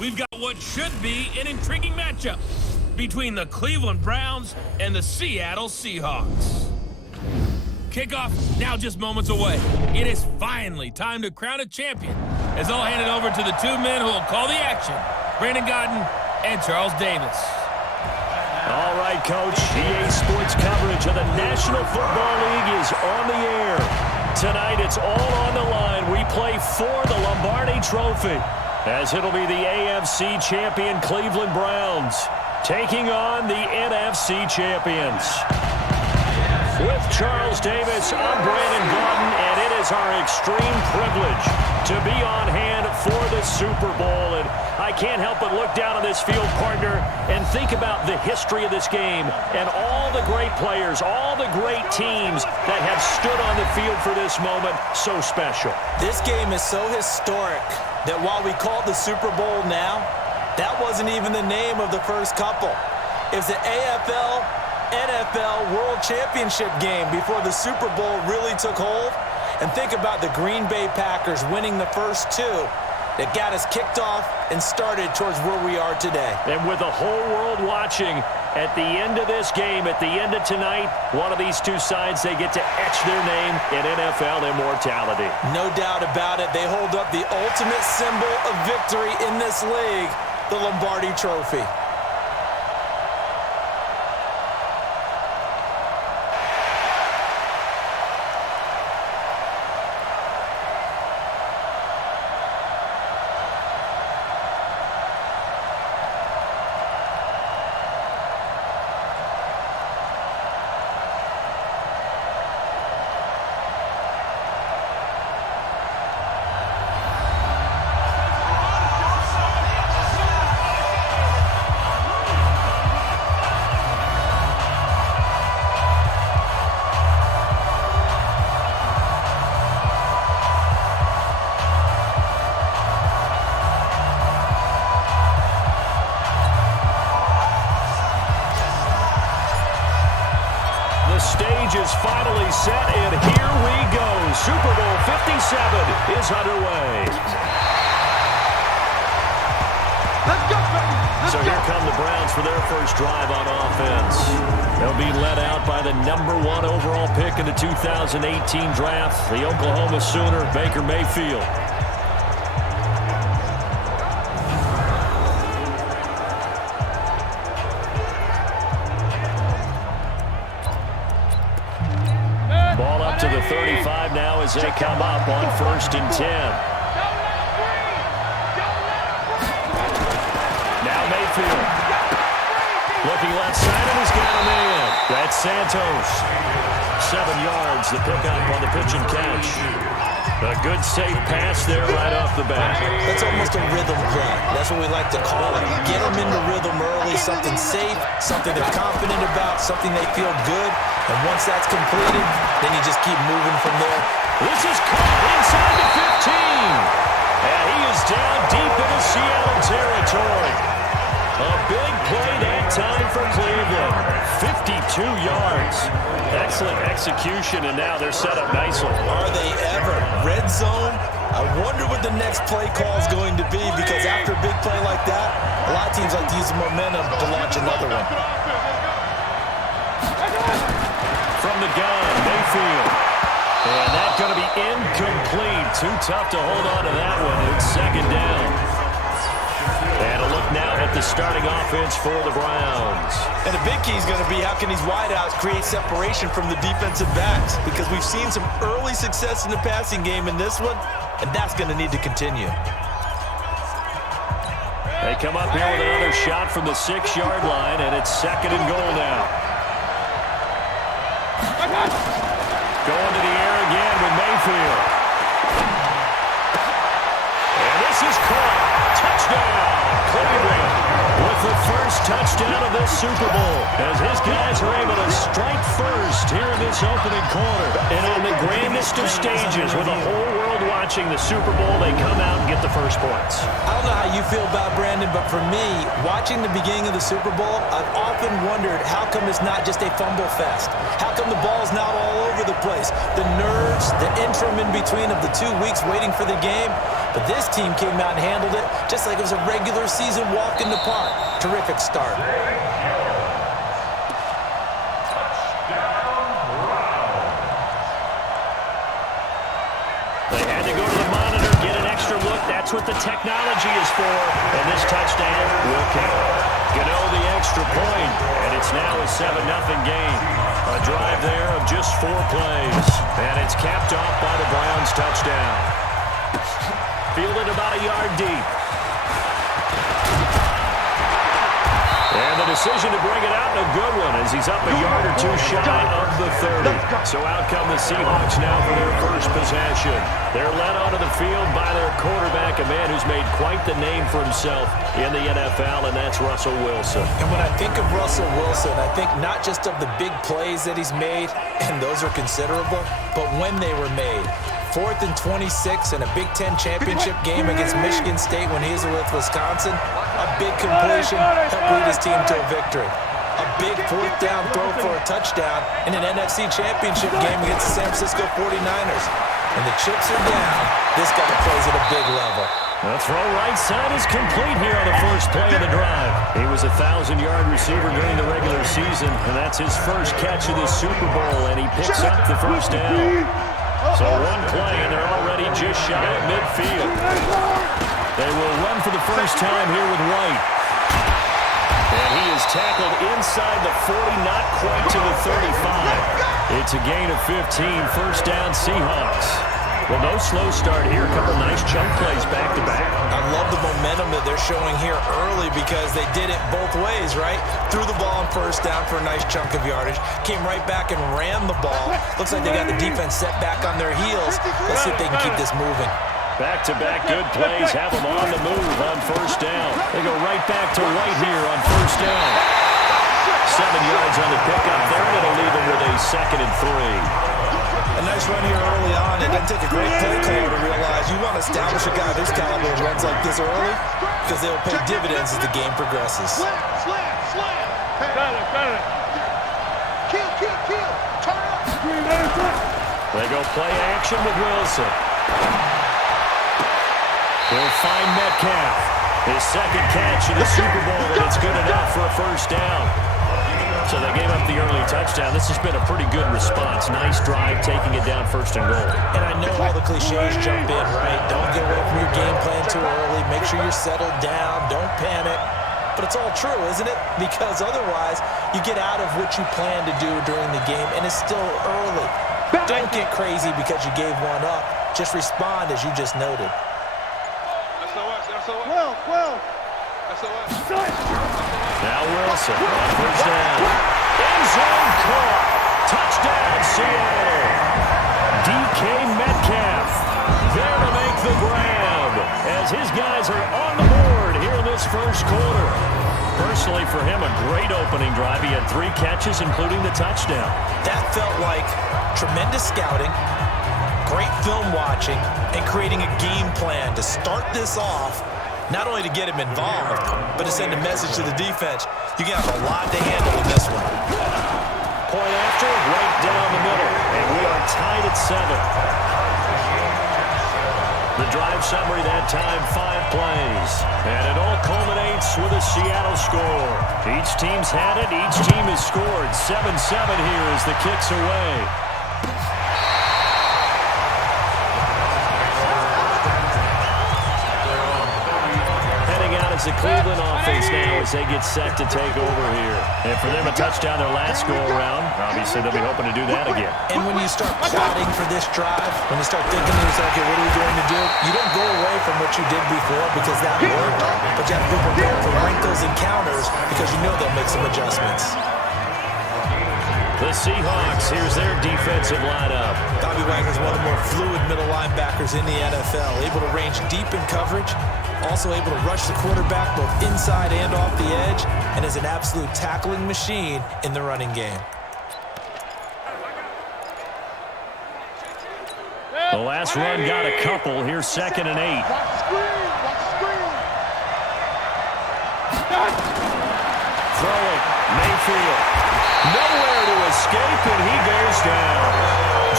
we've got what should be an intriguing matchup between the Cleveland Browns and the Seattle Seahawks. Kickoff now just moments away. It is finally time to crown a champion, as I'll hand it over to the two men who will call the action, Brandon Gaudin and Charles Davis. All right, Coach. EA Sports coverage of the National Football League is on the air. Tonight, it's all on the line. We play for the Lombardi Trophy, as it'll be the AFC champion Cleveland Browns taking on the NFC champions. With Charles Davis, I'm Brandon Gaudin, and it is our extreme privilege to be on hand for the Super Bowl. And I can't help but look down on this field, partner, and think about the history of this game and all the great players, all the great teams that have stood on the field for this moment. So special. This game is so historic that while we call it the Super Bowl now, that wasn't even the name of the first couple. It's the AFL NFL World Championship game before the Super Bowl really took hold. And think about the Green Bay Packers winning the first two that got us kicked off and started towards where we are today. And with the whole world watching, at the end of this game, at the end of tonight, one of these two sides, they get to etch their name in NFL immortality. No doubt about it. They hold up the ultimate symbol of victory in this league, the Lombardi Trophy. Is finally set, and here we go. Super Bowl 57 is underway. Let's go, baby. So here come the Browns for their first drive on offense. They'll be led out by the #1 overall pick in the 2018 draft, the Oklahoma Sooner, Baker Mayfield. To the 35 now as they come up on 1st and 10. Now Mayfield. Looking left side, and he's got him in. That's Santos. 7 yards, the pickup on the pitch and catch. A good safe pass there right off the bat. That's almost a rhythm play. That's what we like to call it. Get them into rhythm early, something safe, something they're confident about, something they feel good. And once that's completed, then you just keep moving from there. This is caught inside the 15. And he is down deep into Seattle territory. A big play that time for Cleveland. 52 yards. Excellent execution, and now they're set up nicely. Are they ever? Red zone? I wonder what the next play call is going to be, because after a big play like that, a lot of teams like to use the momentum to launch another one. From the gun, Mayfield. And that's going to be incomplete. Too tough to hold on to that one. It's 2nd down. And a look now at the starting offense for the Browns. And the big key is going to be how can these wideouts create separation from the defensive backs, because we've seen some early success in the passing game in this one, and that's going to need to continue. They come up here with another shot from the 6-yard line, and it's 2nd and goal now. Going to the air again with Mayfield. And this is caught. Touchdown, Cleveland, with the first touchdown of this Super Bowl, as his guys are able to strike first here in this opening quarter. And on the grandest of stages, with the whole world watching the Super Bowl, they come out and get the first points. I don't know how you feel about Brandon, but for me, watching the beginning of the Super Bowl, I've often wondered how come it's not just a fumble fest? How come the ball's not all over the place? The nerves, the interim in between of the 2 weeks waiting for the game, But this team came out and handled it just like it was a regular season walk in the park. Terrific start. They had to go to the monitor, get an extra look. That's what the technology is for. And this touchdown will count. Gano the extra point, and it's now a 7-0 game. A drive there of just 4 plays. And it's capped off by the Browns touchdown. Fielded about a yard deep. And the decision to bring it out in a good one as he's up a yard or 2 shy of the 30. So out come the Seahawks now for their first possession. They're led onto the field by their quarterback, a man who's made quite the name for himself in the NFL, and that's Russell Wilson. And when I think of Russell Wilson, I think not just of the big plays that he's made, and those are considerable, but when they were made. 4th and 26 in a Big Ten championship game against Michigan State when he was with Wisconsin. A big completion helped lead his team to a victory. A big 4th down throw for a touchdown in an NFC championship game against the San Francisco 49ers. And the chips are down. This guy plays at a big level. The throw right side is complete here on the first play of the drive. He was a 1,000-yard receiver during the regular season, and that's his first catch of the Super Bowl, and he picks up the first down. So 1 play, and they're already just shy of midfield. They will run for the first time here with White. And he is tackled inside the 40, not quite to the 35. It's a gain of 15, first down Seahawks. Well, no slow start here. A couple nice chunk plays back-to-back. I love the momentum that they're showing here early because they did it both ways, right? Threw the ball on first down for a nice chunk of yardage. Came right back and ran the ball. Looks like they got the defense set back on their heels. Let's see if they can keep this moving. Back-to-back good plays have them on the move on first down. They go right back to White here on first down. 7 yards on the pickup. They're going to leave them with a 2nd and 3. A nice run here early on. It doesn't take a great play caller to realize you want to establish a guy this caliber and runs like this early because they'll pay dividends as the game progresses. Slam. Hey. Got it. Kill. Turn up. They go play action with Wilson. He'll find Metcalf. His 2nd catch of the Super Bowl, and it's good enough for a first down. So they gave up the early touchdown. This has been a pretty good response. Nice drive, taking it down 1st and goal. And I know all the cliches jump in, right? Don't get away from your game plan too early. Make sure you're settled down. Don't panic. But it's all true, isn't it? Because otherwise, you get out of what you plan to do during the game, and it's still early. Don't get crazy because you gave one up. Just respond as you just noted. Now Wilson on first down. End zone caught. Touchdown, Seattle. DK Metcalf there to make the grab as his guys are on the board here in this first quarter. Personally, for him, a great opening drive. He had 3 catches, including the touchdown. That felt like tremendous scouting, great film watching, and creating a game plan to start this off. Not only to get him involved, but to send a message to the defense. You got a lot to handle in this one. Point after, right down the middle, and we are tied at 7. The drive summary that time, 5 plays. And it all culminates with a Seattle score. Each team's had it, each team has scored. 7-7 here as the kick's away. It's the Cleveland offense now as they get set to take over here. And for them, a touchdown their last go-around. Obviously, they'll be hoping to do that again. And when you start plotting for this drive, when you start thinking to yourself, okay, what are we going to do? You don't go away from what you did before because that worked, but you have to be prepared for wrinkles and counters because you know they'll make some adjustments. The Seahawks, here's their defensive lineup. Bobby Wagner's one of the more fluid middle linebackers in the NFL, able to range deep in coverage, also able to rush the quarterback both inside and off the edge, and is an absolute tackling machine in the running game. The last run got a couple. Here's 2nd and 8. Throwing, Mayfield. Nowhere to escape, and he goes down.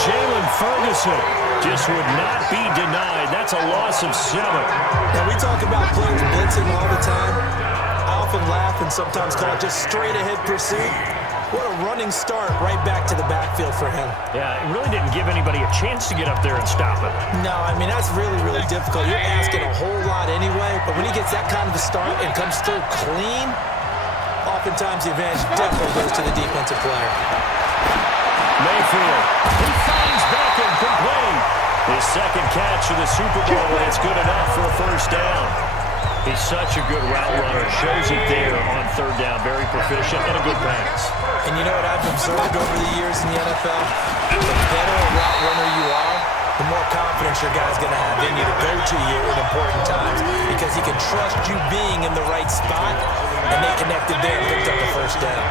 Jalen Ferguson just would not be denied. That's a loss of 7. Now, we talk about players blitzing all the time. I often laugh and sometimes call it just straight-ahead pursuit. What a running start right back to the backfield for him. Yeah, it really didn't give anybody a chance to get up there and stop it. No, I mean, that's really, really difficult. You're asking a whole lot anyway, but when he gets that kind of a start and comes through clean, oftentimes the advantage definitely goes to the defensive player. Mayfield, he finds Beckham complete. His second catch of the Super Bowl, and it's good enough for a first down. He's such a good route runner. Shows it there on third down. Very proficient and a good pass. And you know what I've observed over the years in the NFL? The better a route runner you are, the more confidence your guy's going to have in you to go to you at important times because he can trust you being in the right spot, and they connected there and picked up the first down.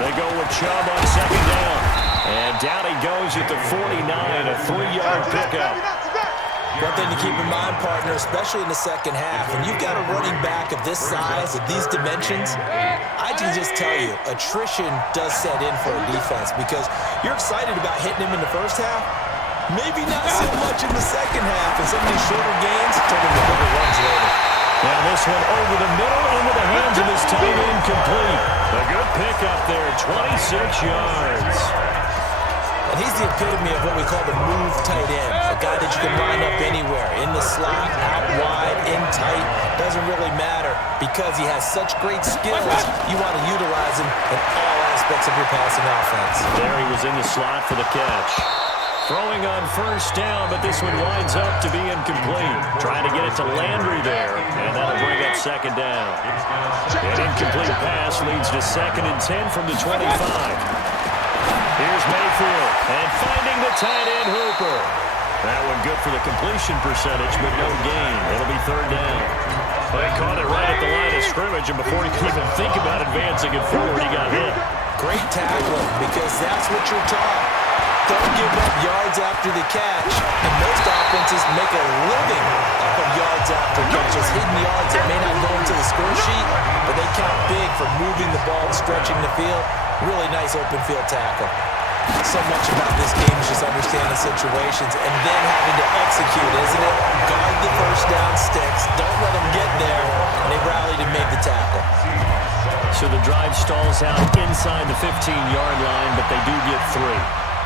They go with Chubb on second down. And down he goes at the 49, a 3-yard pickup. One thing to keep in mind, partner, especially in the second half, when you've got a running back of this size, of these dimensions, I can just tell you, attrition does set in for a defense because you're excited about hitting him in the first half, maybe not so much in the second half, and some of these shorter gains turn into bigger runs later. Now this one over the middle into the hands of his tight end, complete. A good pickup there, 26 yards. And he's the epitome of what we call the move tight end, a guy that you can line up anywhere, in the slot, out wide, in tight, doesn't really matter because he has such great skills, you want to utilize him in all aspects of your passing offense. There he was in the slot for the catch. Throwing on first down, but this one winds up to be incomplete. Trying to get it to Landry there, and that'll bring up second down. An incomplete pass leads to 2nd and 10 from the 25. Here's Mayfield, and finding the tight end Hooper. That one good for the completion percentage, but no gain. It'll be third down. Well, he caught it right at the line of scrimmage, and before he could even think about advancing it forward, he got hit. Great tackling, because that's what you're taught. Don't give up yards after the catch. And most offenses make a living off of yards after catches, hidden yards that may not go into the score sheet, but they count big for moving the ball and stretching the field. Really nice open field tackle. So much about this game is just understanding situations and then having to execute, isn't it? Guard the first down sticks. Don't let them get there. And they rallied and made the tackle. So the drive stalls out inside the 15-yard line, but they do get 3.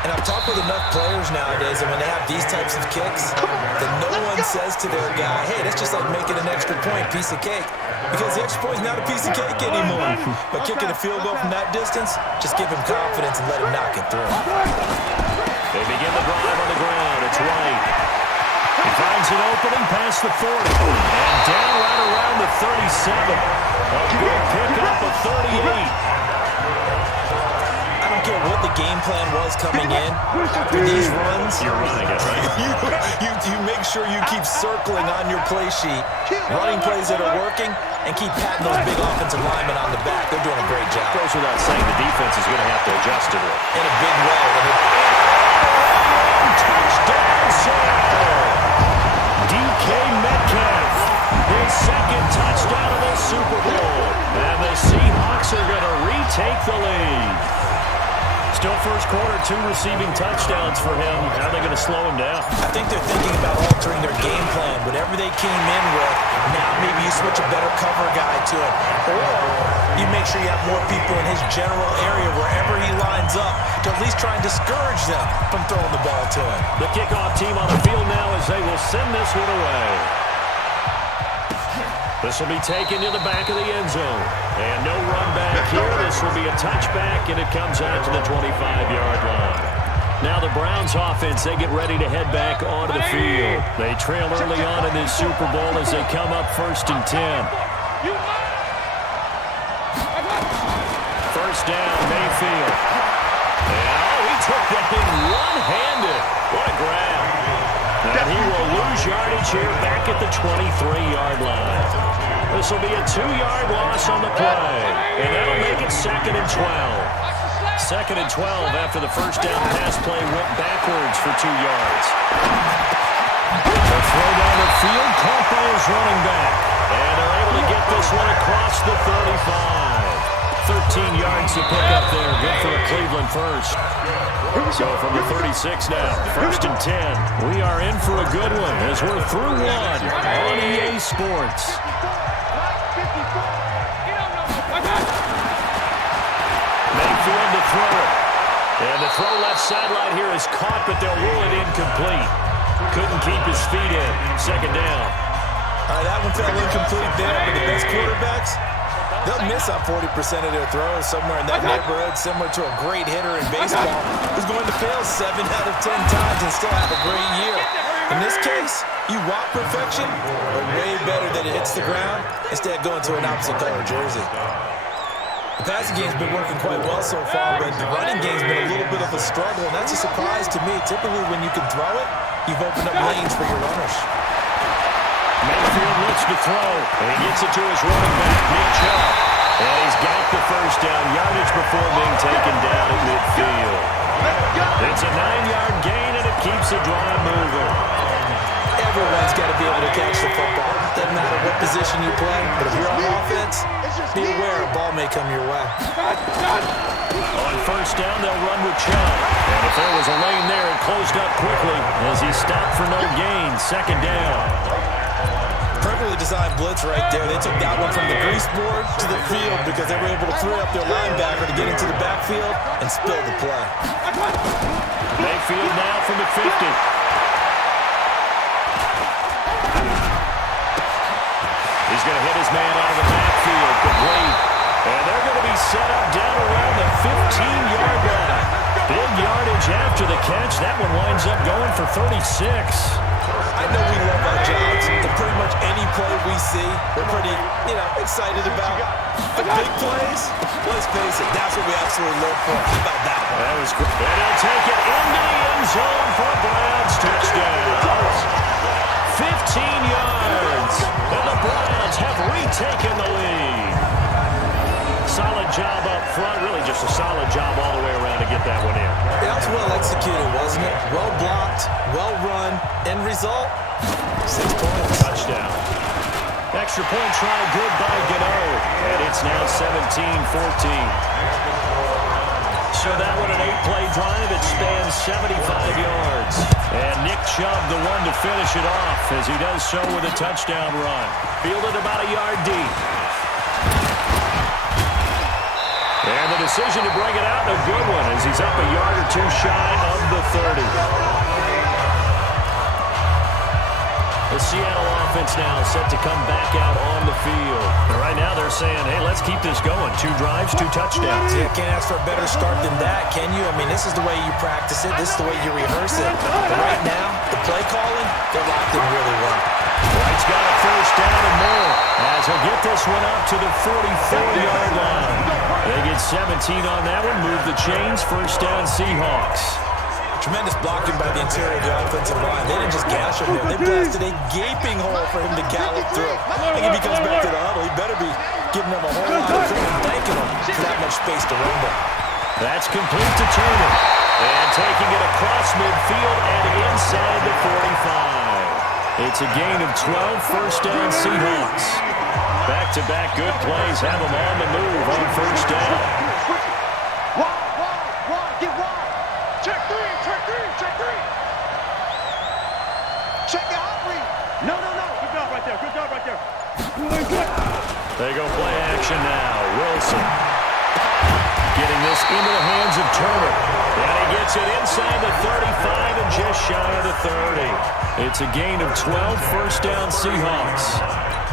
And I've talked with enough players nowadays, and when they have these types of kicks, that no one says to their guy, hey, that's just like making an extra point, piece of cake. Because the extra point is not a piece of cake anymore. But kicking a field goal from that distance, just give him confidence and let him knock it through. They begin the drive on the ground. It's White. He finds an opening past the 40. And down right around the 37. A good pickup of 38. I don't care what the game plan was coming in. After these runs, you're running it, right? you make sure you keep circling on your play sheet, running plays that are working, and keep patting those big offensive linemen on the back. They're doing a great job. Goes without saying the defense is going to have to adjust to it. In a big way. Touchdown save! DK Metcalf, his second touchdown of the Super Bowl. And the Seahawks are going to retake the lead. Still first quarter, 2 receiving touchdowns for him. How are they going to slow him down? I think they're thinking about altering their game plan. Whatever they came in with, now maybe you switch a better cover guy to it. Or you make sure you have more people in his general area wherever he lines up to at least try and discourage them from throwing the ball to him. The kickoff team on the field now as they will send this one away. This will be taken to the back of the end zone. And no run back here. This will be a touchback, and it comes out to the 25-yard line. Now the Browns offense, they get ready to head back onto the field. They trail early on in this Super Bowl as they come up 1st and 10. First down, Mayfield. And he took that thing one-handed. What a grab. And he will lose yardage here back at the 23-yard line. This will be a 2-yard loss on the play. And that'll make it 2nd and 12. 2nd and 12 after the first down pass play went backwards for 2 yards. The throw down the field, caught by his running back. And they're able to get this one across the 35. 13 yards to pick up there. Good for a Cleveland first. So from the 36 now, 1st and 10. We are in for a good one as we're through one on EA Sports. Mayfield to throw it. And the throw left sideline here is caught, but they'll rule it incomplete. Couldn't keep his feet in. 2nd down. All right, that one fell incomplete there, but the best quarterbacks, they'll miss on 40% of their throws somewhere in that neighborhood, similar to a great hitter in baseball who's going to fail 7 out of 10 times and still have a great year. In this case, you want perfection, but way better that it hits the ground instead of going to an opposite color jersey. The passing game's been working quite well so far, but the running game's been a little bit of a struggle, and that's a surprise to me. Typically, when you can throw it, you've opened up lanes for your runners. Mayfield looks to throw, and he gets it to his running back, Nick Chubb. And he's got the first down, yardage before being taken down at midfield. It's a 9-yard gain, and it keeps the drive moving. Everyone's got to be able to catch the football. Doesn't matter what position you play, but if you're on offense, be aware a ball may come your way. On 1st down, they'll run with Chubb. And if there was a lane there, it closed up quickly as he stopped for no gain. 2nd down. Perfectly designed blitz right there. They took that one from the grease board to the field because they were able to free up their linebacker to get into the backfield and spill the play. Mayfield now from the 50. He's going to hit his man out of the backfield, complete. And they're going to be set up down around the 15-yard line. Big yardage after the catch. That one winds up going for 36. I know we love our jobs, and pretty much any play we see, we're pretty, excited about. The big plays, let's face it, that's what we absolutely live for. How about that one? That was great. And he'll take it into the end zone for a Browns touchdown. 15 yards, and the Browns have retaken the lead. Solid job up front, really just a solid job all the way around to get that one in. That was well executed, wasn't it? Well blocked, well run. End result, 6 points. Touchdown. Extra point try, good by Gano. And it's now 17-14. So that one an 8-play drive. It spans 75 yards. And Nick Chubb, the one to finish it off, as he does so with a touchdown run. Fielded about a yard deep. And the decision to bring it out, a good one, as he's up a yard or two shy of the 30. The Seattle offense now set to come back out on the field. And right now they're saying, hey, let's keep this going. 2 drives, 2 touchdowns. Yeah, can't ask for a better start than that, can you? I mean, this is the way you practice it. This is the way you rehearse it. But right now, the play calling, they're locked in really well. Wright's got a first down and more as he'll get this one up to the 44-yard line. They get 17 on that one, move the chains, first down Seahawks. Tremendous blocking by the interior of the offensive line. They didn't just gash him there. They blasted a gaping hole for him to gallop through. I think if he comes back to the huddle, he better be giving them a whole lot of credit and thanking them for that much space to run with. That's complete to Turner. And taking it across midfield and inside the 45. It's a gain of 12, first down Seahawks. Back-to-back good plays have them on the move on first down. Get wide. Check three. Check the hot read. No. Good job right there. They go play action now. Wilson getting this into the hands of Turner. And he gets it inside the 35 and just shy of the 30. It's a gain of 12, first down Seahawks.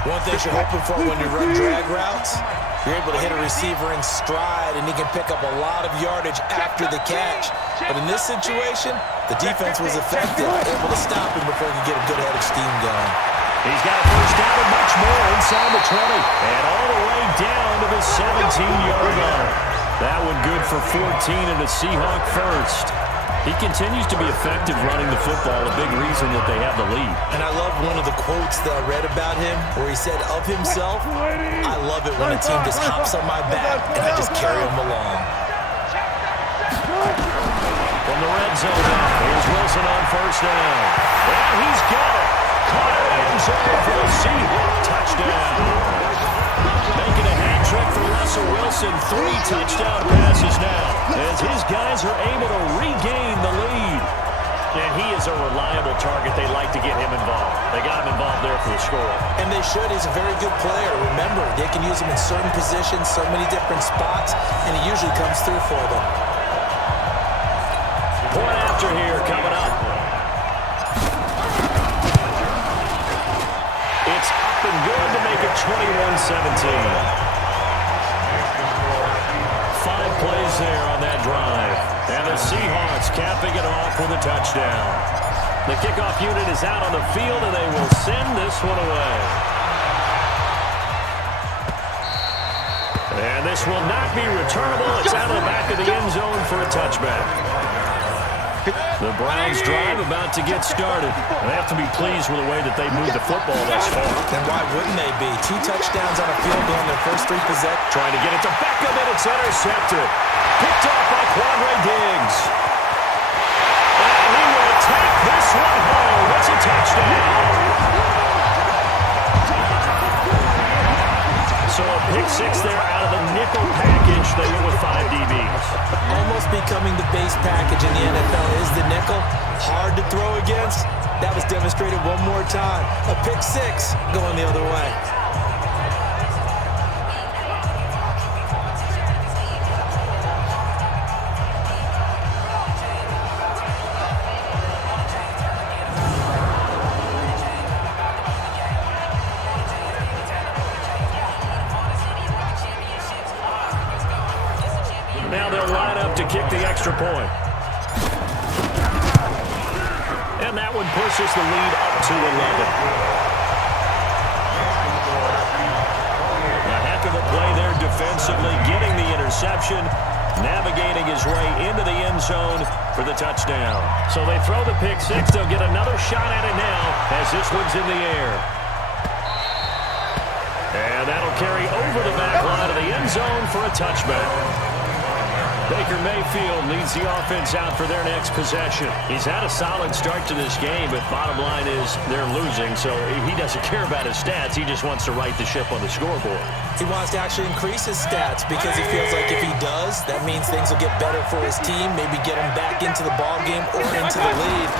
One thing you're hoping for when you run drag routes, you're able to hit a receiver in stride, and he can pick up a lot of yardage after the catch. But in this situation, the defense was effective, able to stop him before he could get a good head of steam going. He's got a first down and much more inside the 20. And all the way down to the 17-yard line. That one good for 14 and a Seahawk first. He continues to be effective running the football, a big reason that they have the lead. And I love one of the quotes that I read about him where he said of himself, I love it when a team just hops on my back and I just carry them along. From the red zone now, here's Wilson on first down. And he's got it. caught in the end zone for the Seahawks touchdown. Making a hat trick for Russell Wilson. 3 touchdown passes now as his guys are able to regain the lead. And he is a reliable target. They like to get him involved. They got him involved there for the score. And they should. He's a very good player. Remember, they can use him in certain positions, so many different spots, and he usually comes through for them. Point after here coming up. It's up and good to make it 21-17. 5 plays there on that drive. And the Seahawks capping it off with a touchdown. The kickoff unit is out on the field, and they will send this one away. And this will not be returnable. It's out of the back of the end zone for a touchback. The Browns drive about to get started. They have to be pleased with the way that they moved the football thus far. And why wouldn't they be? 2 touchdowns on the field on their first 3 possessions. Trying to get it to Beckham, and it's intercepted. Picked off by Quandre Diggs. And he will take this one home. It's a touchdown. So a pick 6 there out of the nickel package. They went with 5 DBs. Almost becoming the base package in the NFL is the nickel. Hard to throw against. That was demonstrated one more time. A pick 6 going the other way. Now they'll line up to kick the extra point. And that one pushes the lead up to 11. A heck of a play there defensively, getting the interception, navigating his way into the end zone for the touchdown. So they throw the pick 6. They'll get another shot at it now as this one's in the air. And that'll carry over the back line of the end zone for a touchback. Baker Mayfield leads the offense out for their next possession. He's had a solid start to this game, but bottom line is they're losing, so he doesn't care about his stats. He just wants to right the ship on the scoreboard. He wants to actually increase his stats because he feels like if he does, that means things will get better for his team, maybe get him back into the ballgame or into the lead.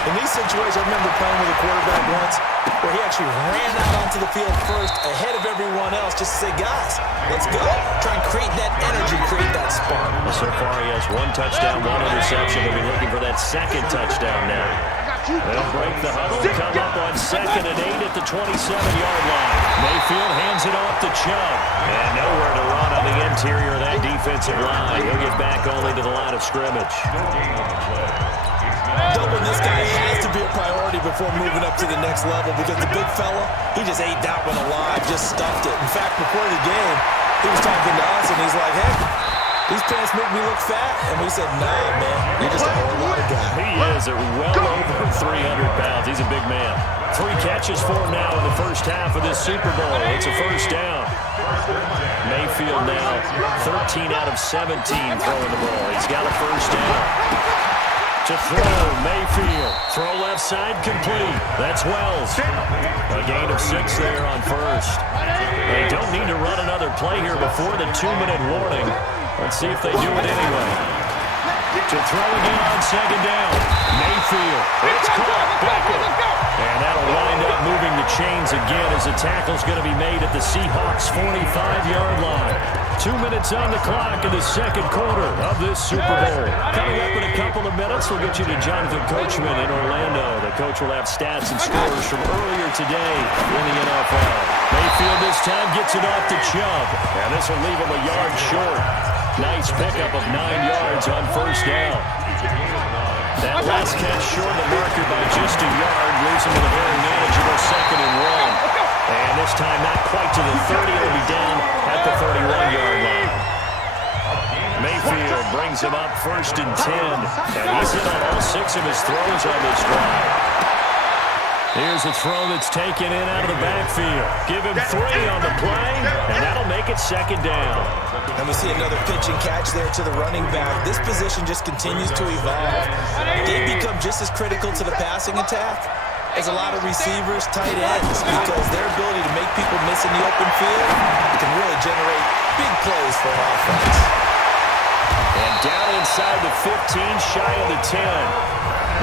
In these situations, I remember playing with a quarterback once where he actually ran out onto the field first ahead of everyone else just to say, guys, let's go. Try and create that energy, create that spark. So far, he has 1 touchdown, 1 interception. They'll be looking for that 2nd touchdown now. They'll break the huddle, come up on 2nd and 8 at the 27-yard line. Mayfield hands it off to Chubb. And nowhere to run on the interior of that defensive line. He'll get back only to the line of scrimmage. Doubling this guy has to be a priority before moving up to the next level because the big fella, he just ate that one alive, just stuffed it. In fact, before the game, he was talking to us, and he's like, hey, these pants make me look fat. And we said, nah, man, you're just a whole lot of guy. He is at well over 300 pounds. He's a big man. 3 catches for him now in the first half of this Super Bowl. It's a first down. Mayfield now 13 out of 17 throwing the ball. He's got a first down. To throw, Mayfield. Throw left side, complete. That's Wells. A gain of 6 there on first. They don't need to run another play here before the 2-minute warning. Let's see if they do it anyway. To throw again on 2nd down. Mayfield. It's caught. Beckham. And that'll wind up moving the chains again as the tackle's going to be made at the Seahawks' 45-yard line. 2 minutes on the clock in the 2nd quarter of this Super Bowl. Coming up in a couple of minutes, we'll get you to Jonathan Coachman in Orlando. The coach will have stats and scores from earlier today in the NFL. Mayfield this time gets it off to Chubb. And this will leave him a yard short. Nice pickup of 9 yards on first down. That last catch short of the marker by just a yard leaves him with a very manageable 2nd and 1. And this time not quite to the 30. It'll be down at the 31-yard line. Mayfield brings him up 1st and 10. And he's hit on all 6 of his throws on this drive. Here's a throw that's taken in out of the backfield. Give him 3 on the play, and that'll make it 2nd down. And we see another pitch and catch there to the running back. This position just continues to evolve. They become just as critical to the passing attack is a lot of receivers, tight ends, because their ability to make people miss in the open field can really generate big plays for an offense. And down inside the 15, shy of the 10.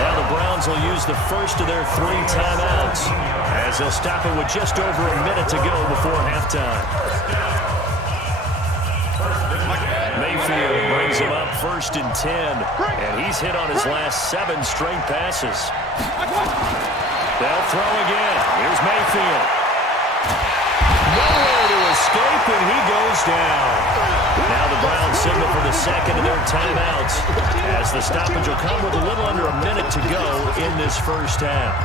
Now the Browns will use the first of their 3 timeouts as they'll stop it with just over a minute to go before halftime. Mayfield brings him up 1st and 10, and he's hit on his last 7 straight passes. They'll throw again. Here's Mayfield. Nowhere to escape, and he goes down. Now the Browns signal for the second of their timeouts as the stoppage will come with a little under a minute to go in this first half.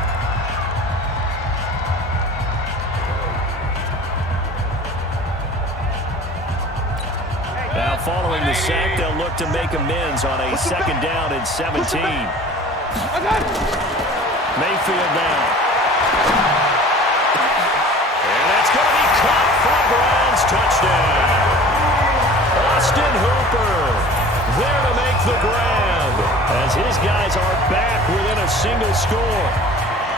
Now following the sack, they'll look to make amends on a 2nd down and 17. Mayfield now. And that's going to be caught for a Browns touchdown. Austin Hooper there to make the grab as his guys are back within a single score.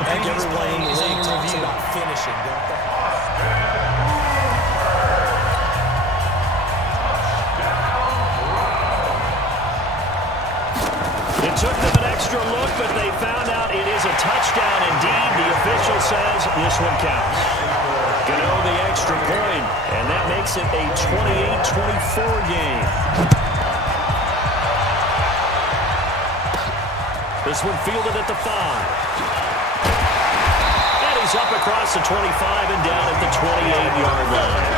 I think everyone in the league talks about finishing, don't they? It took them an extra look, but they found out it is a touchdown indeed. The official says this one counts. Gano the extra point, and that makes it a 28-24 game. This one fielded at the 5. And he's up across the 25 and down at the 28-yard line.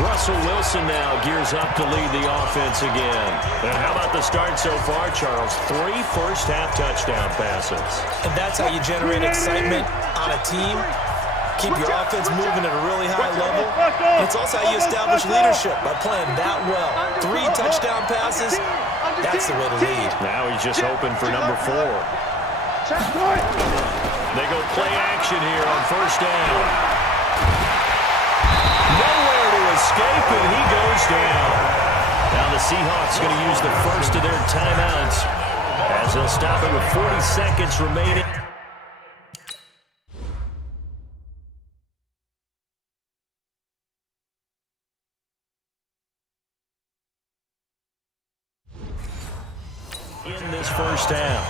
Russell Wilson now gears up to lead the offense again. And how about the start so far, Charles? 3 first-half touchdown passes. And that's how you generate excitement on a team. Keep your offense moving at a really high level. And it's also how you establish leadership by playing that well. 3 touchdown passes, that's the way to lead. Now he's just hoping for number 4. They go play action here on 1st down. Nowhere to escape, and he goes down. Now the Seahawks going to use the first of their timeouts as they'll stop it with 40 seconds remaining. In this first half.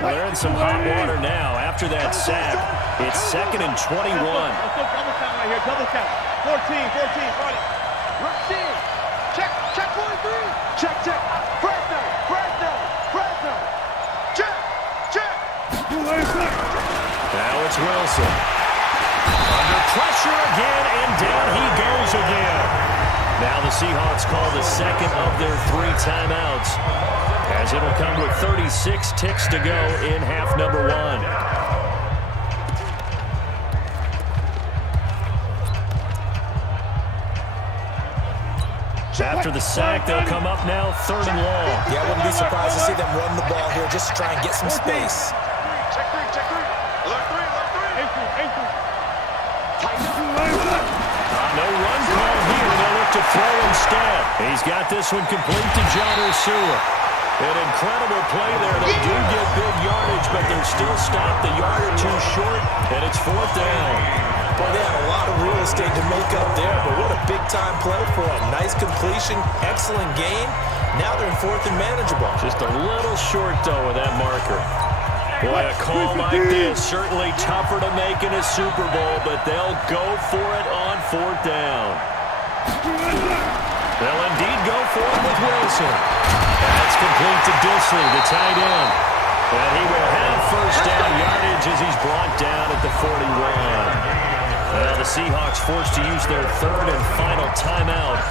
They're in some hot water now. After that sack, it's 2nd and 21. Double count right here. Double count. 14. Run it. Check 43. Check. Fresno. Check. Now it's Wilson. Under pressure again, and down he goes again. Now the Seahawks call the second of their 3 timeouts, as it'll come with 36 ticks to go in half number 1. After the sack, they'll come up now 3rd and long. Yeah, I wouldn't be surprised to see them run the ball here just to try and get some space. Check 3. Alert 3. Ankle. No run call here. They'll look to throw instead. He's got this one complete to John Ursula. An incredible play there. They do get big yardage, but they're still stopped a yard or 2 short, and it's 4th down. Well, they had a lot of real estate to make up there, but what a big-time play for a nice completion, excellent gain. Now they're in 4th and manageable. Just a little short, though, with that marker. Boy, a call like this, certainly tougher to make in a Super Bowl, but they'll go for it on 4th down. They'll indeed go for it with Wilson. That's complete to Disley, the tight end. And he will have 1st down yardage as he's brought down at the 41. Well, the Seahawks forced to use their 3rd and final timeout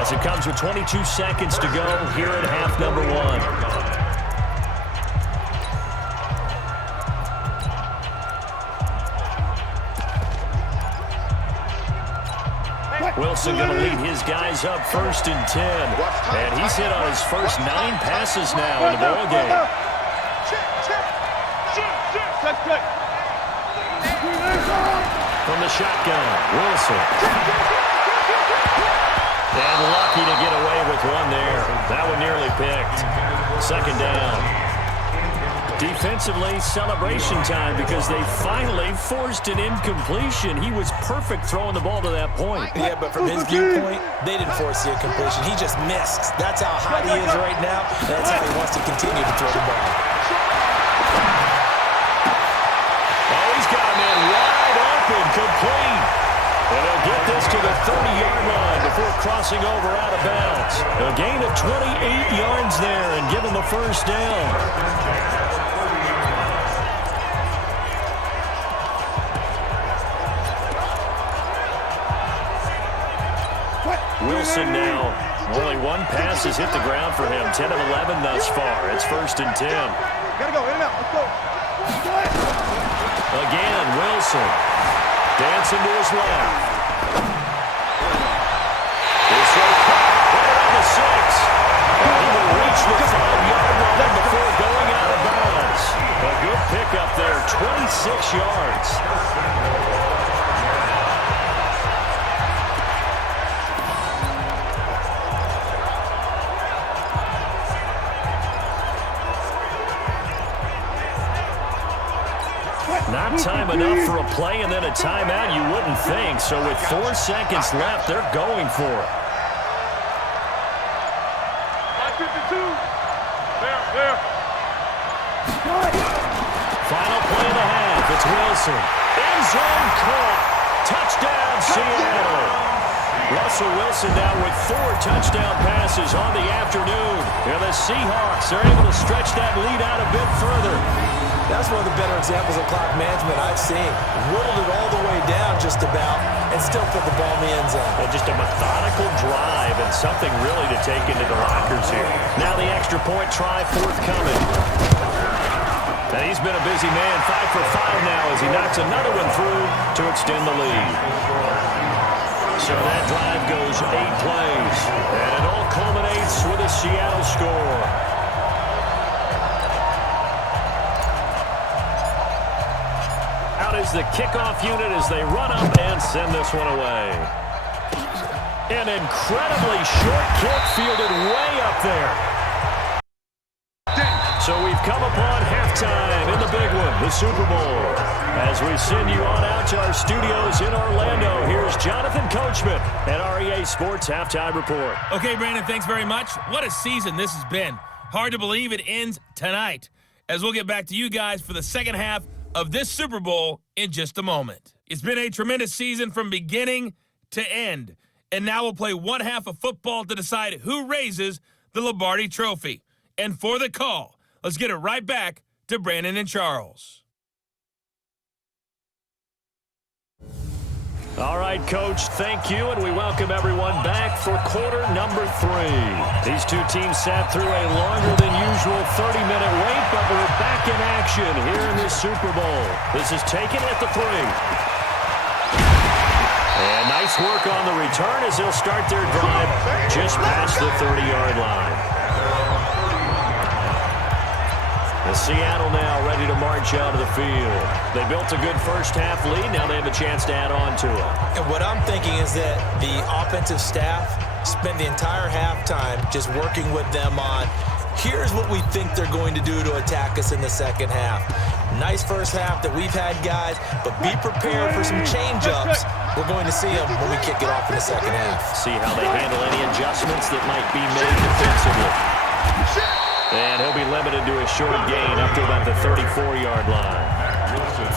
as it comes with 22 seconds to go here at half number 1. Wilson going to lead his guys up 1st and 10. And he's hit on his first 9 passes now in the ball game. From the shotgun, Wilson. And lucky to get away with one there. That one nearly picked. Second down. Defensively, celebration time because they finally forced an incompletion. He was perfect throwing the ball to that point. Yeah, but from his viewpoint, they didn't force the incompletion. He just missed. That's how hot he is right now. That's how he wants to continue to throw the ball. Oh, he's got a man wide open, complete. And he'll get this to the 30-yard line before crossing over out of bounds. A gain of 28 yards there and give him a first down. Wilson now. Only one pass has hit the ground for him. 10 of 11 thus far. It's 1st and 10. Gotta go, in and out. Let's go. Again, Wilson. Dancing to his left. This will cut right on the 6. And he will reach the 5-yard line before going out of bounds. A good pickup there. 26 yards. Not time enough for a play and then a timeout, you wouldn't think. So with 4 seconds left, they're going for it. 52. There. Final play of the half. It's Wilson. End zone caught. Touchdown, Seattle. Russell Wilson now with 4 touchdown passes on the afternoon. And the Seahawks are able to stretch that lead out a bit further. That's one of the better examples of clock management I've seen. Whittled it all the way down just about and still put the ball in the end zone. Well, just a methodical drive and something really to take into the lockers here. Now the extra point try forthcoming. And he's been a busy man. 5 for 5 now as he knocks another one through to extend the lead. So that drive goes 8 plays. And it all culminates with a Seattle score. Out is the kickoff unit as they run up and send this one away. An incredibly short kick fielded way up there. So we've come upon halftime in the big one, the Super Bowl. As we send you on out to our studios in Orlando, here's Jonathan Coachman at REA Sports Halftime Report. Okay, Brandon, thanks very much. What a season this has been. Hard to believe it ends tonight, as we'll get back to you guys for the second half of this Super Bowl in just a moment. It's been a tremendous season from beginning to end, and now we'll play one half of football to decide who raises the Lombardi Trophy. And for the call, let's get it right back to Brandon and Charles. All right, Coach, thank you, and we welcome everyone back for quarter number 3. These two teams sat through a longer than usual 30-minute wait, but we're back in action here in this Super Bowl. This is taken at the 3. And nice work on the return as they'll start their drive just past the 30-yard line. And Seattle now ready to march out of the field. They built a good first half lead. Now they have a chance to add on to it. And what I'm thinking is that the offensive staff spent the entire halftime just working with them on, here's what we think they're going to do to attack us in the second half. Nice first half that we've had, guys, but be prepared for some change-ups. We're going to see them when we kick it off in the second half. See how they handle any adjustments that might be made defensively. And he'll be limited to a short gain up to about the 34-yard line.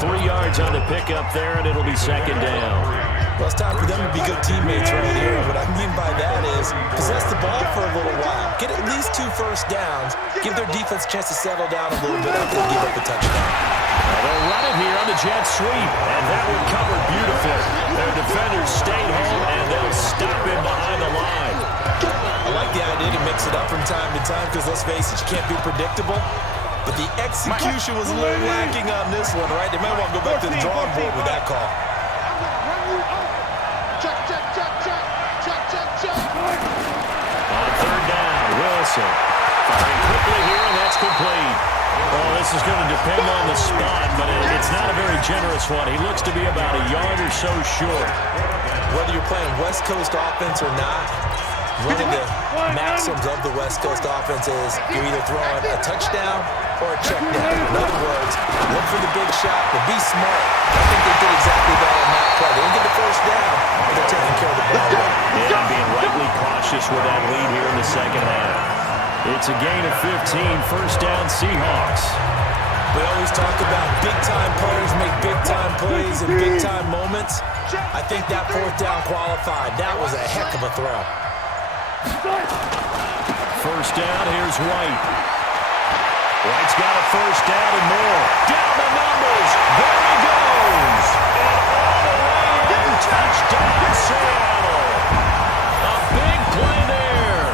3 yards on the pickup there, and it'll be second down. Well, it's time for them to be good teammates right here. What I mean by that is possess the ball for a little while. Get at least 2 first downs. Give their defense a chance to settle down a little bit after they give up a touchdown. They'll run it here on the jet sweep, and that one covered beautifully. Their defenders stayed home, and they'll stop him behind the line. I like the idea to mix it up from time to time because, let's face it, you can't be predictable. But the execution was a little lacking on this one, right? They might want to go back to the drawing board with that call. On third down, Wilson firing quickly here, and that's complete. Oh, this is going to depend on the very generous one. He looks to be about a yard or so short. Whether you're playing West Coast offense or not, one of the maxims of the West Coast offense is you're either throwing a touchdown or a check down. In other words, look for the big shot, but be smart. I think they did exactly that on that play. They didn't get the first down, but they're taking care of the ball. And being rightly cautious with that lead here in the second half. It's a gain of 15, first down Seahawks. We always talk about big-time players make big-time plays in big-time moments. I think that fourth down qualified. That was a heck of a throw. First down, here's White. White's got a first down and more. Down the numbers. There he goes. And all the way in. Touchdown, Seattle. A big play there.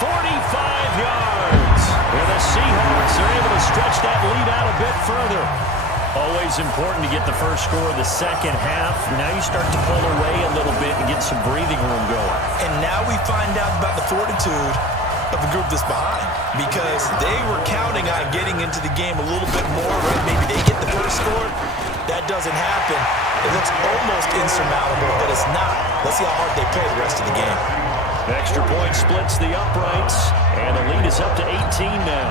45 yards. And the Seahawks are able to stretch that lead out a bit further. Always important to get the first score of the second half. Now you start to pull away a little bit and get some breathing room going. And now we find out about the fortitude of the group that's behind, because they were counting on getting into the game a little bit more, right? Maybe they get the first score. That doesn't happen. It looks almost insurmountable, but it's not. Let's see how hard they play the rest of the game. Extra point splits the uprights, and the lead is up to 18 now.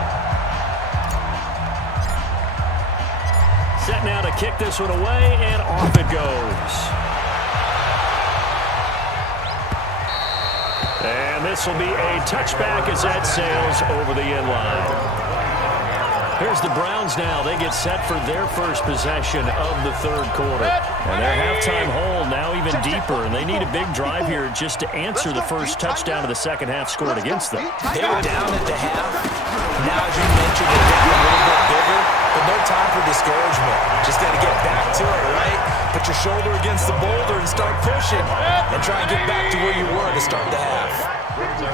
Set now to kick this one away, and off it goes. And this will be a touchback as that sails over the end line. Here's the Browns now. They get set for their first possession of the third quarter. And their halftime hole now even deeper, and they need a big drive here just to answer the first touchdown of the second half scored against them. They were down at the half. Now, as you mentioned, they're down a little bit bigger, but no time for discouragement. Just got to get back to it, right? Put your shoulder against the boulder and start pushing, and try and get back to where you were to start the half.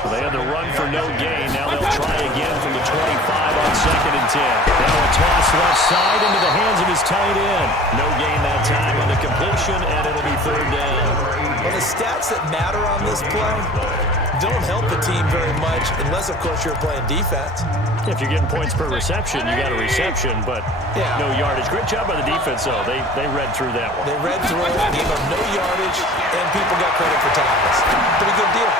So they had to run for no gain. Now they'll try again from the 25 on 2nd and 10. Now a toss left side into the hands of his tight end. No gain that time on the completion, and it'll be third down. Well, the stats that matter on this play don't help a team very much unless, of course, you're playing defense. If you're getting points per reception, you got a reception, but no yardage. Great job by the defense, though. They read through that one. They read through it, gave up no yardage, and people got credit for tackles. Pretty good deal.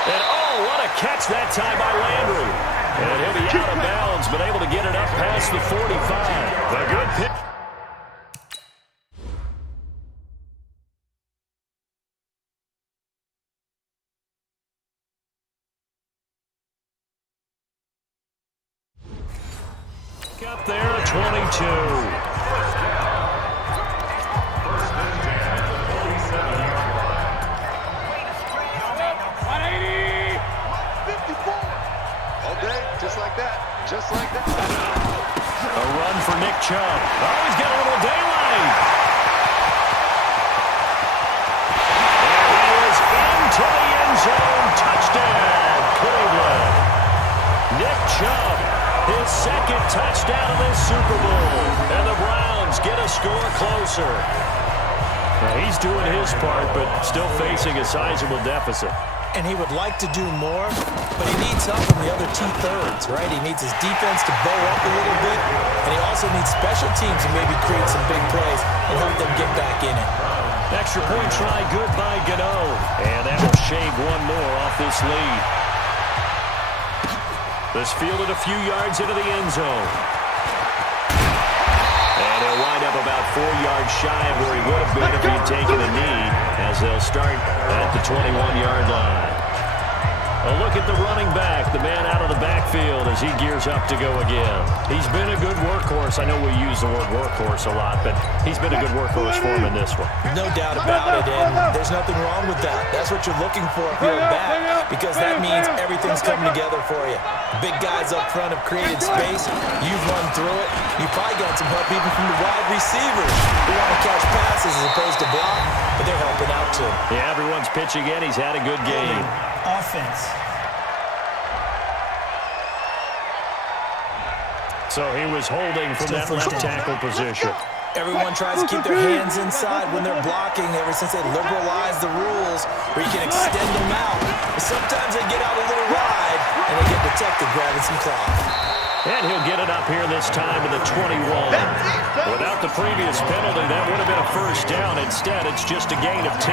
And oh, what a catch that time by Landry. And he'll be out of bounds, but able to get it up past the 45. A good pick. Up there at 22. Just like that. A run for Nick Chubb. Oh, he's got a little daylight. And he is into the end zone. Touchdown, Cleveland. Nick Chubb, his second touchdown of this Super Bowl. And the Browns get a score closer. Now, he's doing his part, but still facing a sizable deficit. And he would like to do more, but he needs help from the other two-thirds, right? He needs his defense to bow up a little bit, and he also needs special teams to maybe create some big plays and help them get back in it. Extra point try, good by Gano. And that will shave one more off this lead. This fielded a few yards into the end zone. And he'll wind up about 4 yards shy of where he would have been if he had taken a knee, as they'll start at the 21-yard line. A look at the running back, the man out of the backfield as he gears up to go again. He's been a good workhorse. I know we use the word workhorse a lot, but he's been a good workhorse for him in this one. No doubt about it, and there's nothing wrong with that. That's what you're looking for if you're a back, because that means everything's coming together for you. Big guys up front have created space. You've run through it. You've probably got some help even from the wide receivers who want to catch passes as opposed to block, but they're helping out too. Yeah, everyone's pitching in. He's had a good game. Offense. So he was holding from that left tackle position. Everyone tries to keep their hands inside when they're blocking ever since they liberalized the rules where you can extend them out. But sometimes they get out a little wide and they get detected grabbing some cloth. And he'll get it up here this time to the 21. Without the previous penalty, that would have been a first down. Instead, it's just a gain of 10.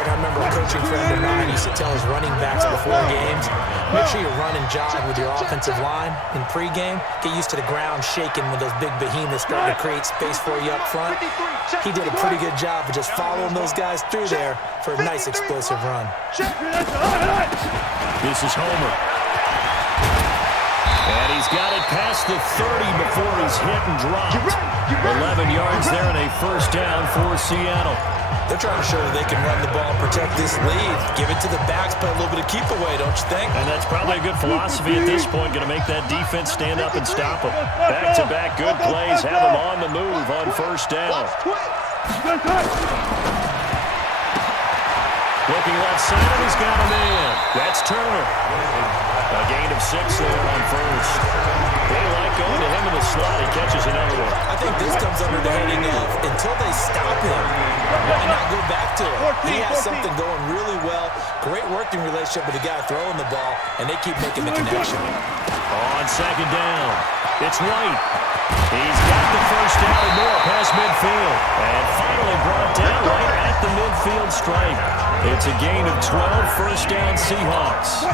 I remember a coaching friend of mine used to tell his running backs before games, make sure you run and jog with your offensive line in pregame. Get used to the ground shaking when those big behemoths start to create space for you up front. He did a pretty good job of just following those guys through there for a nice explosive run. This is Homer. And he's got it past the 30 before he's hit and dropped. 11 yards there and a first down for Seattle. They're trying to show that they can run the ball and protect this lead. Give it to the backs, play a little bit of keep away, don't you think? And that's probably a good philosophy at this point, going to make that defense stand up and stop them. Back-to-back good plays, have them on the move on first down. Looking left side, and he's got him in. That's Turner. A gain of 6 there on first. They like going to him in the slot. He catches another one. I think this comes under the heading of until they stop him and not go back to him. He has something going really well. Great working relationship with the guy throwing the ball, and they keep making the connection. On second down, it's White. He's got the first down and more past midfield. And finally brought down right at the midfield stripe. It's a gain of 12, first down Seahawks.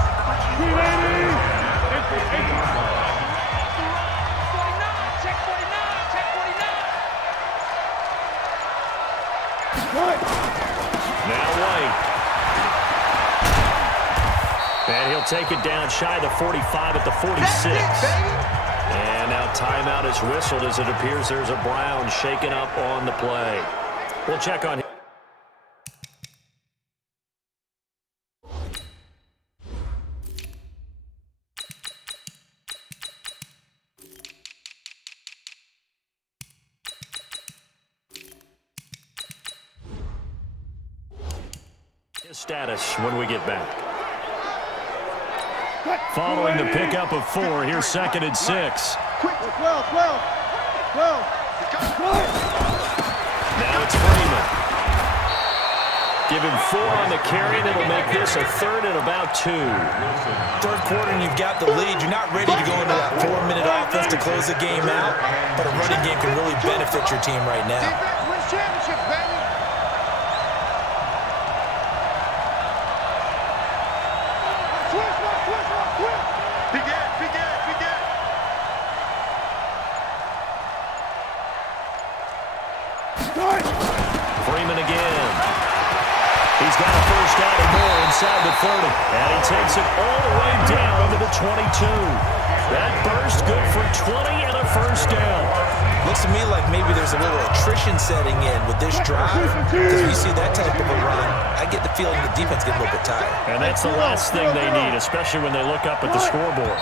Now White. And he'll take it down shy of the 45 at the 46. And now timeout is whistled as it appears there's a Brown shaken up on the play. We'll check on him. His status when we get back. Following the pickup of 4, here's second and 6. 12. Now it's Freeman. Give him 4 on the carry, and it'll make this a third and about 2. Third quarter, and you've got the lead. You're not ready to go into that 4-minute offense to close the game out, but a running game can really benefit your team right now. Wins championship, baby. Freeman again. He's got a first down and more inside the 30. And he takes it all the way down to the 22. That burst good for 20 and a first down. Looks to me like maybe there's a little attrition setting in with this drive. Because when you see that type of a run, I get the feeling the defense gets a little bit tired. And that's the last thing they need, especially when they look up at the scoreboard.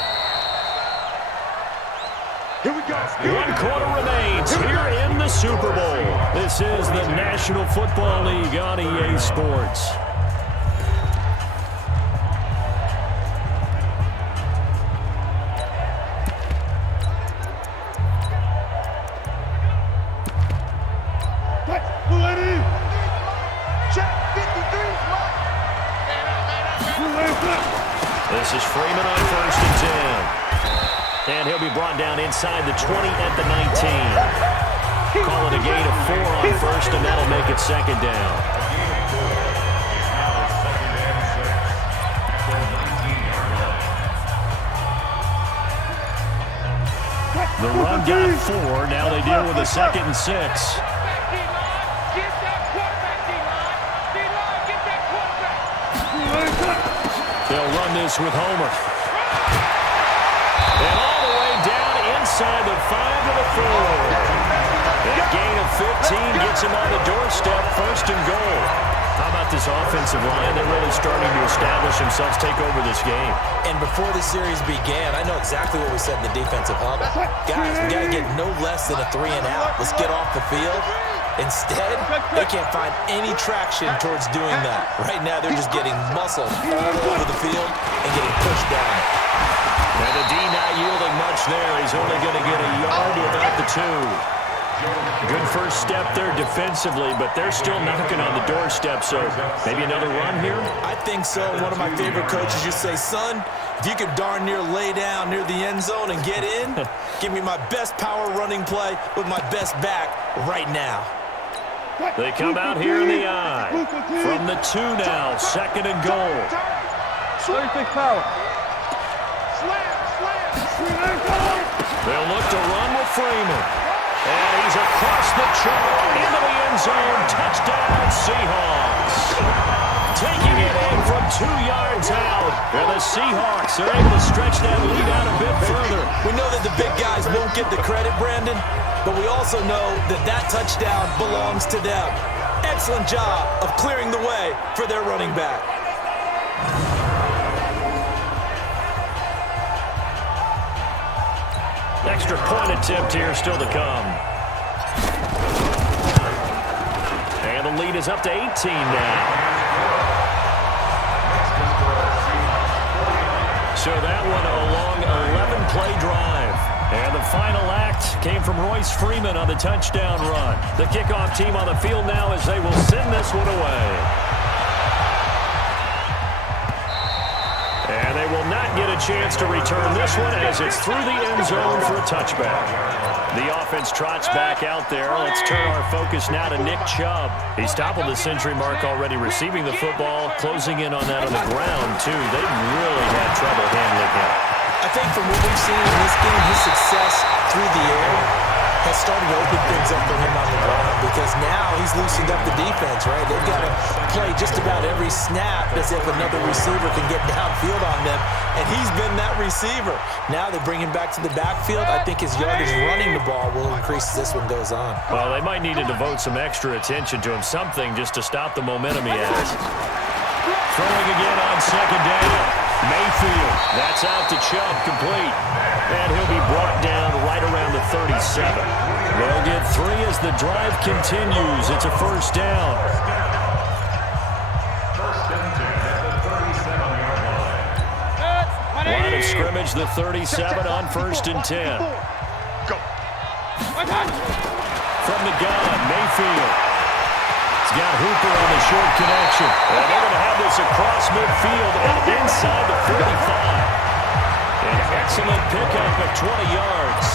Here we go. 1 quarter remains here in the Super Bowl. This is the National Football League on EA Sports. This is Freeman on first and 10. And he'll be brought down inside the 20 at the 19. Call it a gain of 4 on first, and that'll make it second down. The run got 4. Now they deal with a second and 6. They'll run this with Homer. And all the way down inside the 5 to the 4. That gain of 15 gets him on the doorstep, first and goal. How about this offensive line? They're really starting to establish themselves, take over this game. And before the series began, I know exactly what we said in the defensive huddle. Guys, we got to get no less than a 3 and out. Let's get off the field. Instead, they can't find any traction towards doing that. Right now, they're just getting muscled all over the field and getting pushed down. And the D not yielding much there. He's only going to get a yard to about the 2. Good first step there defensively, but they're still knocking on the doorstep, so maybe another run here? I think so. One of my favorite coaches used to say, son, if you could darn near lay down near the end zone and get in, give me my best power running play with my best back right now. They come out here in the eye. From the 2 now, 2nd and goal. 36 power. They'll look to run with Freeman. And he's across the chalk into the end zone. Touchdown, Seahawks. Taking it in from 2 yards out. And the Seahawks are able to stretch that lead out a bit further. We know that the big guys won't get the credit, Brandon, but we also know that that touchdown belongs to them. Excellent job of clearing the way for their running back. Extra point attempt here still to come. And the lead is up to 18 now. So that one a long 11-play drive. And the final act came from Royce Freeman on the touchdown run. The kickoff team on the field now as they will send this one away. And they will not get a chance to return this one as it's through the end zone for a touchback. The offense trots back out there. Let's turn our focus now to Nick Chubb. He's toppled the century mark already receiving the football, closing in on that on the ground, too. They really had trouble handling him. I think from what we've seen in this game, his success through the air has started to open things up for him on the ground because now he's loosened up the defense, right? They've got to play just about every snap as if another receiver can get downfield on them, and he's been that receiver. Now they bring him back to the backfield. I think his yardage running the ball will increase as this one goes on. Well, they might need to devote some extra attention to him, something just to stop the momentum he has. Throwing again on 2nd down. Mayfield, that's out to Chubb, complete. And he'll be brought down right around the 37. They'll get 3 as the drive continues. It's a first down. Line of scrimmage, the 37 on 1st and 10. From the gun, Mayfield. He's got Hooper on the short connection. And they're going to have this across midfield and inside the 45. An excellent pickup of 20 yards.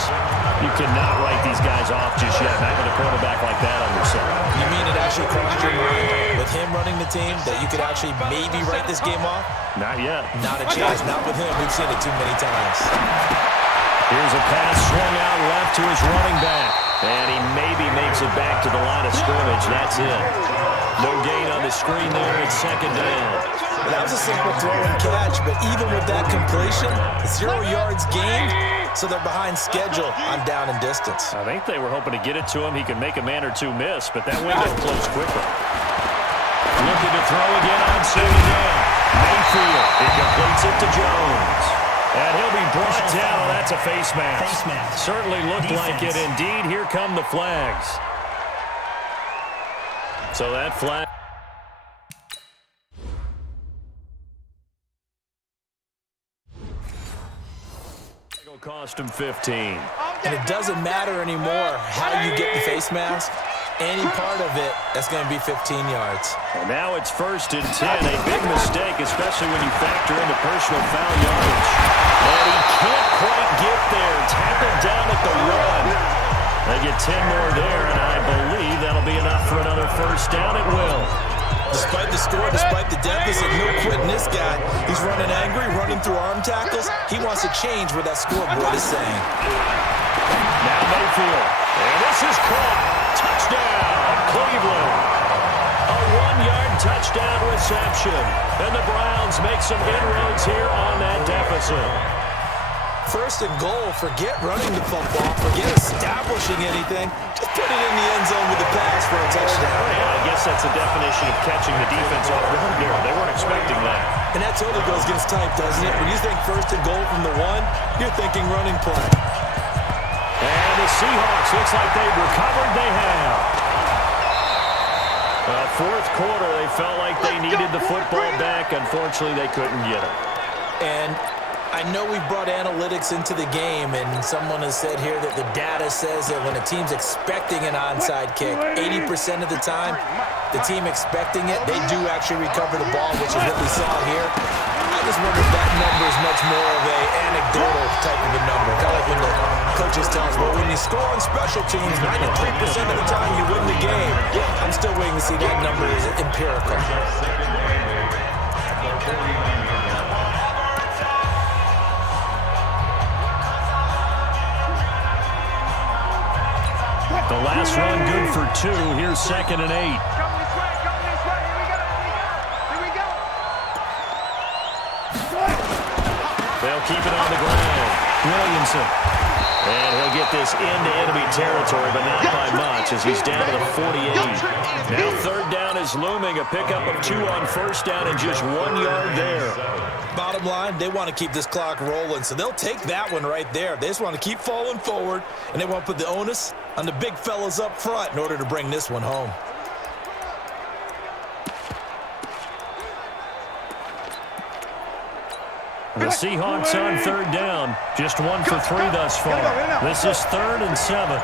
You cannot write these guys off just yet, not with a quarterback like that on your side. You mean it actually crossed your mind with him running the team that you could actually maybe write this game off? Not yet. Not a chance. Not with him. We've seen it too many times. Here's a pass swung out left to his running back. And he maybe makes it back to the line of scrimmage. That's it. No gain on the screen there. It's 2nd down. That was a simple throw and catch, but even with that completion, 0 yards gained, so they're behind schedule on down and distance. I think they were hoping to get it to him. He could make a man or two miss, but that window closed quickly. Looking to throw again on 2nd down. Mayfield, he completes it to Jones. And he'll be brought down. That's a face mask. Certainly looked like it. Indeed, here come the flags. So that flag. It'll cost him 15. And it doesn't matter anymore how you get the face mask. Any part of it, that's going to be 15 yards. And now it's 1st and 10. A big mistake, especially when you factor in the personal foul yardage. And he can't quite get there. Tackled down at the 1. They get 10 more there, and I believe that'll be enough for another first down. It will. Despite the score, despite the deficit, no quitting this guy. He's running angry, running through arm tackles. He wants to change what that scoreboard is saying. Now Mayfield. And this is caught. Touchdown, Cleveland. A 1-yard touchdown reception. And the Browns make some inroads here on that deficit. 1st and goal. Forget running the football. Forget establishing anything. Just put it in the end zone with a pass for a touchdown. Yeah, I guess that's the definition of catching the defense off guard there. They weren't expecting that. And that totally goes against type, doesn't it? When you think 1st and goal from the 1, you're thinking running play. And the Seahawks, looks like they've recovered. They have. 4th quarter, they felt like they needed the football back. Unfortunately, they couldn't get it. And I know we've brought analytics into the game, and someone has said here that the data says that when a team's expecting an onside kick, 80% of the time, the team expecting it, they do actually recover the ball, which is what we saw here. I just wonder if that number is much more of an anecdotal type of a number. Kind of like when the coaches tell us, well, when you score on special teams, 93% of the time you win the game. I'm still waiting to see that number is empirical. The last run good for 2. Here's 2nd and 8. Come this way, here we go. They'll keep it on the ground. Williamson. And he'll get this into enemy territory, but not by much as he's down to the 48. Now 3rd down is looming. A pickup of 2 on 1st down and just 1 yard there. Bottom line, they want to keep this clock rolling, so they'll take that one right there. They just want to keep falling forward, and they want to put the onus on the big fellas up front in order to bring this one home. The Seahawks on 3rd down. Just 1 for 3 thus far. This is 3rd and 7.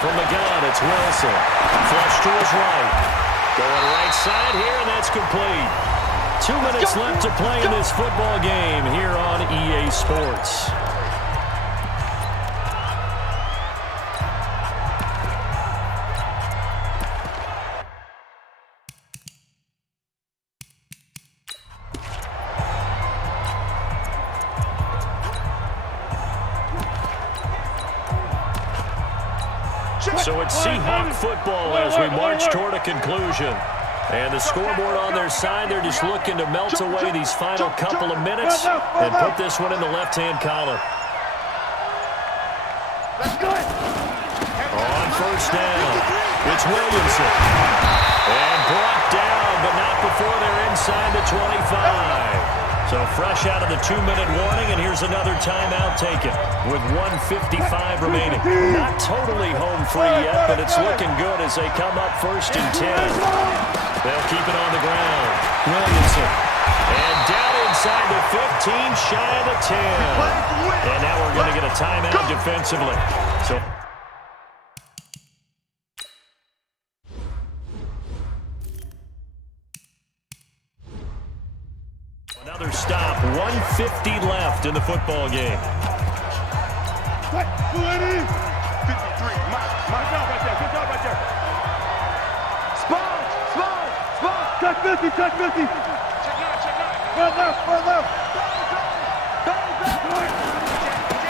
From the gun, it's Wilson. Flush to his right. Going right side here, and that's complete. 2 minutes left to play in this football game here on EA Sports. So it's Seahawk football as we march toward a conclusion. And the scoreboard on their side, they're just looking to melt away these final couple of minutes and put this one in the left-hand column. On 1st down, it's Williamson. And brought down, but not before they're inside the 25. So fresh out of the 2-minute warning, and here's another timeout taken with 1:55 remaining. Not totally home free yet, but it's looking good as they come up 1st and 10. They'll keep it on the ground. Williamson. And down inside the 15, shy of the 10. And now we're going to get a timeout defensively. So another stop, 1:50 left in the football game. 53, my job right there, good job right there. Spot. Touch 50, touch 50. Run left.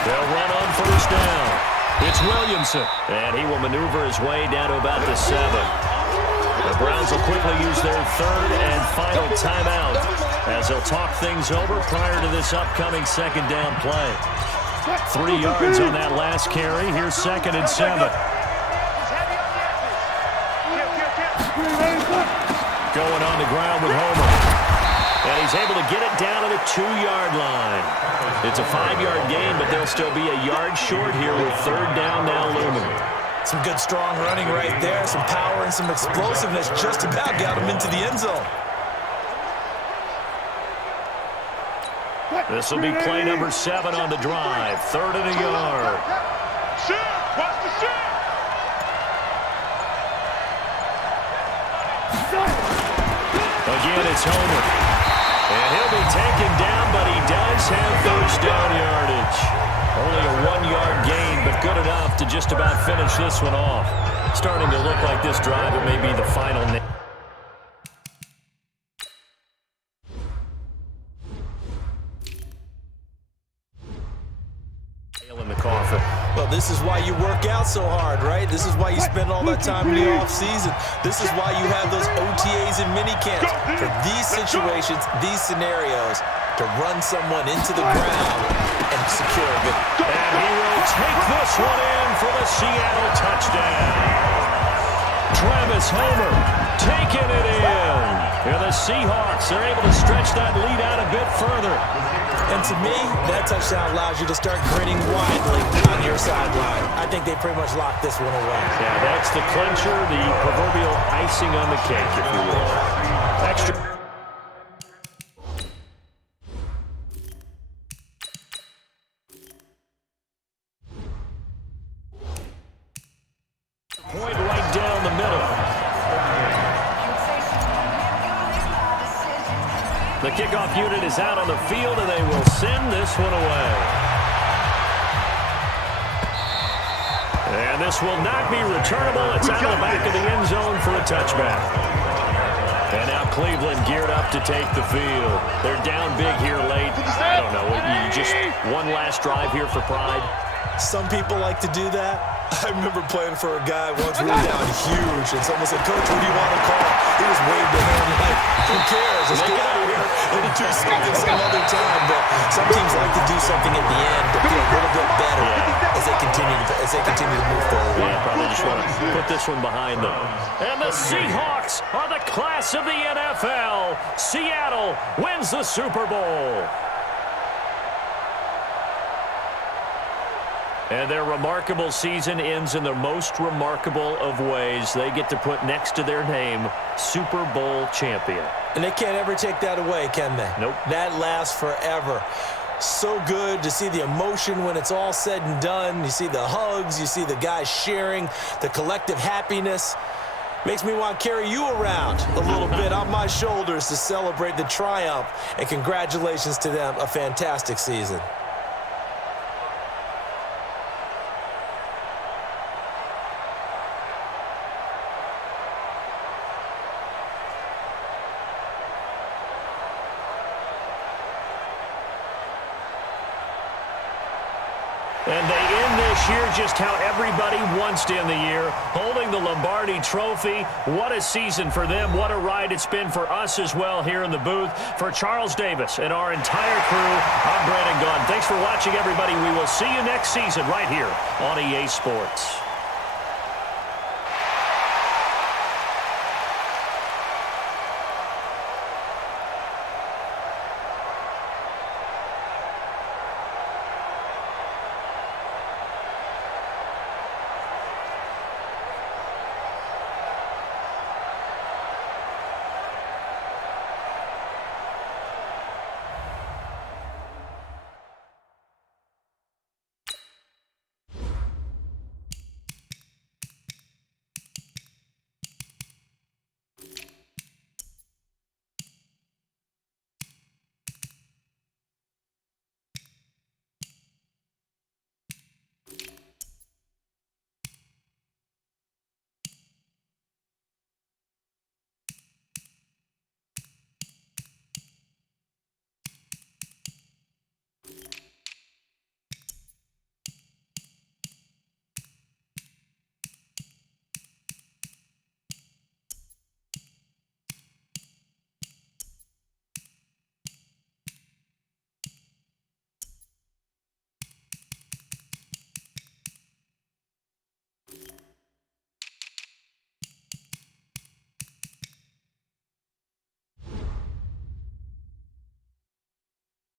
They'll run on 1st down. It's Williamson, and he will maneuver his way down to about the 7. The Browns will quickly use their 3rd and final timeout as they'll talk things over prior to this upcoming 2nd down play. 3 yards on that last carry. Here's 2nd and 7. Going on the ground with Homer. And he's able to get it down to the 2-yard line. It's a 5-yard gain, but they'll still be a yard short here with 3rd down now looming. Some good, strong running right there. Some power and some explosiveness just about got him into the end zone. This will be play number 7 on the drive. 3rd and a yard. Watch the shot. Again, it's Homer. And he'll be taken down, but he does have 1st down yardage. Only a 1-yard gain, but good enough to just about finish this one off. Starting to look like this drive, it may be the final nail in the coffin. Well, this is why you work out so hard, right? This is why you spend all that time in the offseason. This is why you have those OTAs and minicamps. For these situations, these scenarios, to run someone into the ground and secure a victory. And he will take this one in for the Seattle touchdown. Travis Homer taking it in. And the Seahawks are able to stretch that lead out a bit further. And to me, that touchdown allows you to start grinning widely on your sideline. I think they pretty much locked this one away. Yeah, that's the clincher, the proverbial icing on the cake, if you will. extra. Point right down the middle. The kickoff unit is out on the field, and they will send this one away. And this will not be returnable. It's out of the back of the end zone for a touchback. And now Cleveland geared up to take the field. They're down big here late. I don't know. You just one last drive here for pride. Some people like to do that. I remember playing for a guy once really down huge, and someone said, "Coach, what do you want to call?" He just waved a hand like, "Who cares? Let's get out of here and do something some other time." But some teams like to do something at the end to feel a little bit better as they continue to move forward. Yeah, probably just want to put this one behind them. And the Seahawks are the class of the NFL. Seattle wins the Super Bowl. And their remarkable season ends in the most remarkable of ways. They get to put next to their name, Super Bowl champion. And they can't ever take that away, can they? Nope. That lasts forever. So good to see the emotion when it's all said and done. You see the hugs. You see the guys sharing, the collective happiness. Makes me want to carry you around a little bit on my shoulders to celebrate the triumph. And congratulations to them. A fantastic season. And they end this year just how everybody wants to end the year, holding the Lombardi Trophy. What a season for them. What a ride it's been for us as well here in the booth. For Charles Davis and our entire crew, I'm Brandon Gaudin. Thanks for watching, everybody. We will see you next season right here on EA Sports.